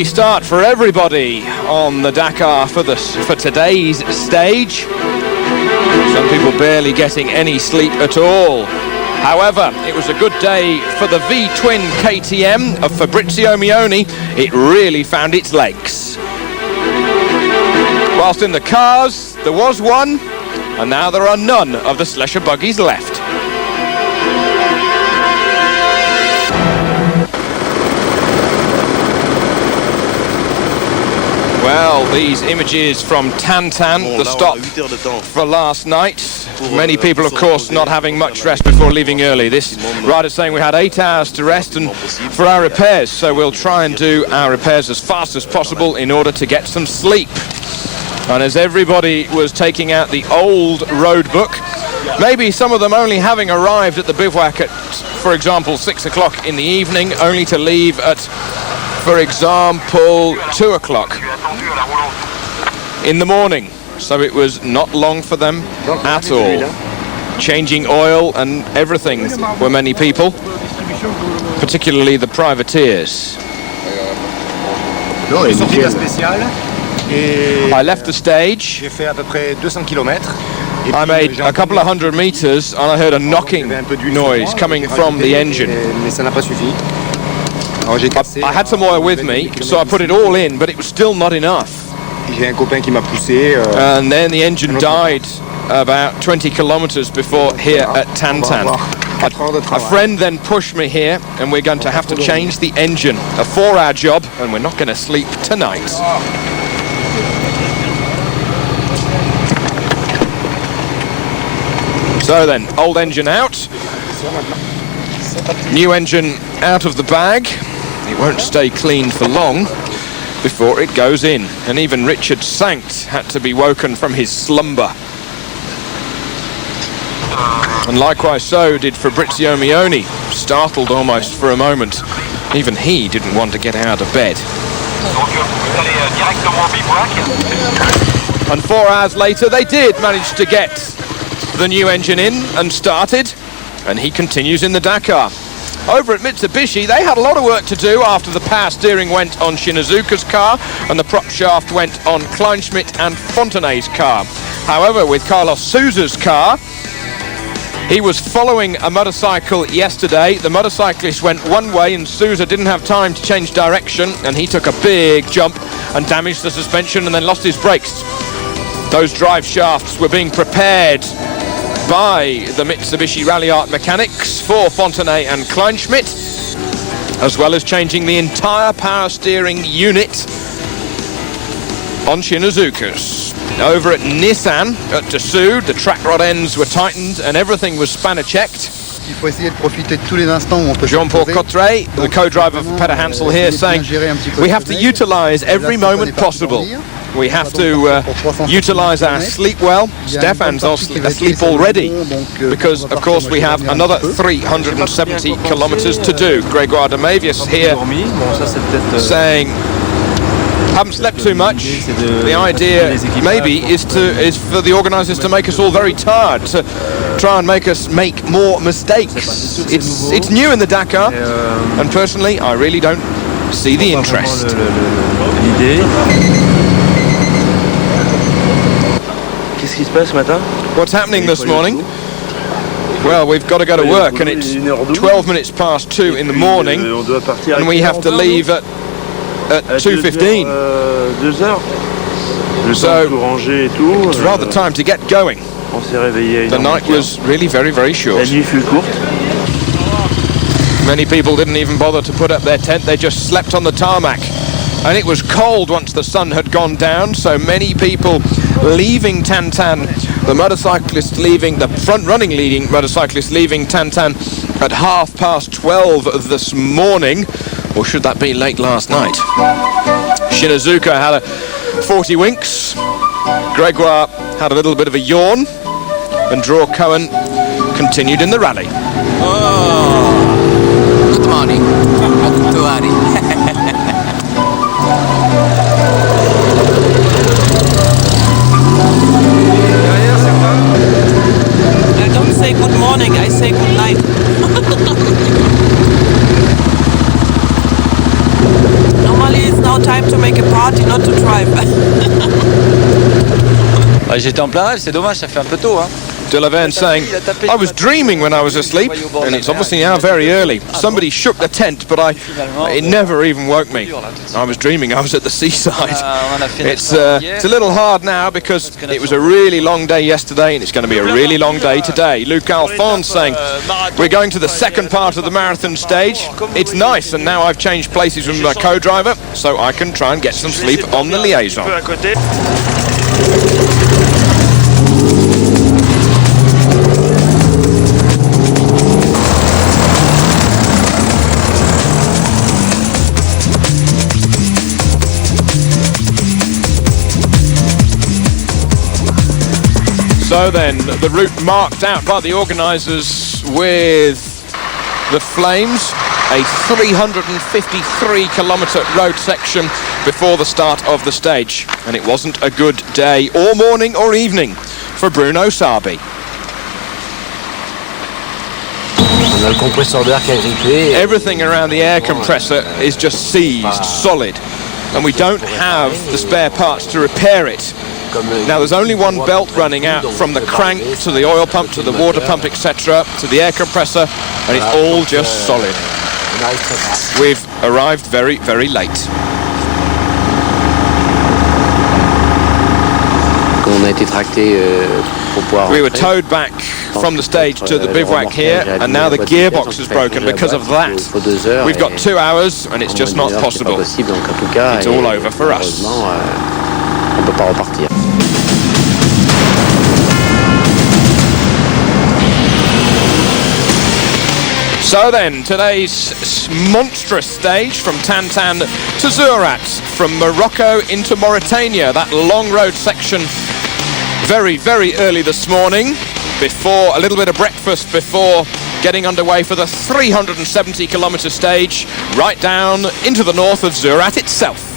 early start for everybody on the Dakar for today's stage. Some people barely getting any sleep at all. However, it was a good day for the V-twin KTM of Fabrizio Mioni. It really found its legs. Whilst in the cars, there was one, and now there are none of the Slesher buggies left. Well, these images from Tantan, the stop for last night. Many people, of course, not having much rest before leaving early. This rider saying we had 8 hours to rest and for our repairs, so we'll try and do our repairs as fast as possible in order to get some sleep. And as everybody was taking out the old road book, maybe some of them only having arrived at the bivouac at, for example, 6 o'clock in the evening, only to leave at, for example, 2 o'clock in the morning. So it was not long for them at all. Changing oil and everything were many people, particularly the privateers. I left the stage. I made a couple of 100 meters and I heard a knocking noise coming from the engine. I had some oil with me, so I put it all in, but it was still not enough. And then the engine died about 20 kilometers before here at Tantan. A friend then pushed me here, and we're going to have to change the engine. A 4-hour job, and we're not going to sleep tonight. So then, old engine out, new engine out of the bag. It won't stay clean for long before it goes in. And even Richard Sankt had to be woken from his slumber. And likewise so did Fabrizio Mioni, startled almost for a moment. Even he didn't want to get out of bed. And 4 hours later they did manage to get the new engine in and started, and he continues in the Dakar. Over at Mitsubishi, they had a lot of work to do after the power steering went on Shinazuka's car and the prop shaft went on Kleinschmidt and Fontenay's car. However, with Carlos Souza's car, he was following a motorcycle yesterday. The motorcyclist went one way and Souza didn't have time to change direction, and he took a big jump and damaged the suspension and then lost his brakes. Those drive shafts were being prepared by the Mitsubishi Rally Art mechanics for Fontenay and Kleinschmidt, as well as changing the entire power steering unit on Shinazuka's. Over at Nissan, at Dessous, the track rod ends were tightened and everything was spanner checked. Jean-Paul Cotteret, the co-driver for Peter Hansel here, saying we have to utilize every moment possible. We have to utilize our sleep well. Stefan's asleep already because, of course, we have another 370 kilometers to do. Grégoire de Mavius here saying, haven't slept too much. The idea maybe is for the organisers to make us all very tired, to try and make us make more mistakes. It's new in the Dakar, and personally, I really don't see the interest. What's happening this morning? Well, we've got to go to work, and it's 12 minutes past 2 in the morning, and we have to leave at 2:15. So it's rather time to get going. The night was really very, very short. Many people didn't even bother to put up their tent, they just slept on the tarmac. And it was cold once the sun had gone down, so many people leaving Tantan, the motorcyclist leaving, the front-running leading motorcyclist leaving Tantan at 12:30 this morning, or should that be late last night? Shinazuka had a 40 winks, Grégoire had a little bit of a yawn, and Dror Cohen continued in the rally. Oh, good morning. I don't say good morning, I say good night. Normally it's now time J'étais en plein rêve, c'est dommage, ça fait un peu tôt. Hein. De Laverne saying, I was dreaming when I was asleep, and it's obviously now very early. Somebody shook the tent, but it never even woke me. I was dreaming I was at the seaside. It's a little hard now because it was a really long day yesterday, and it's going to be a really long day today. Luc Alphonse saying, we're going to the second part of the marathon stage. It's nice, and now I've changed places with my co-driver, so I can try and get some sleep on the liaison. So then, the route marked out by the organisers with the flames, a 353-kilometre road section before the start of the stage. And it wasn't a good day, or morning or evening, for Bruno Sabi. Everything around the air compressor is just seized, solid, and we don't have the spare parts to repair it. Now there's only one belt running out from the crank to the oil pump to the water pump, etc., to the air compressor, and it's all just solid. We've arrived very, very late. We were towed back from the stage to the bivouac here, and now the gearbox is broken because of that. We've got 2 hours, and it's just not possible. It's all over for us. So then, today's monstrous stage from Tantan to Zurat, from Morocco into Mauritania, that long road section very, very early this morning, before a little bit of breakfast before getting underway for the 370-kilometre stage right down into the north of Zurat itself.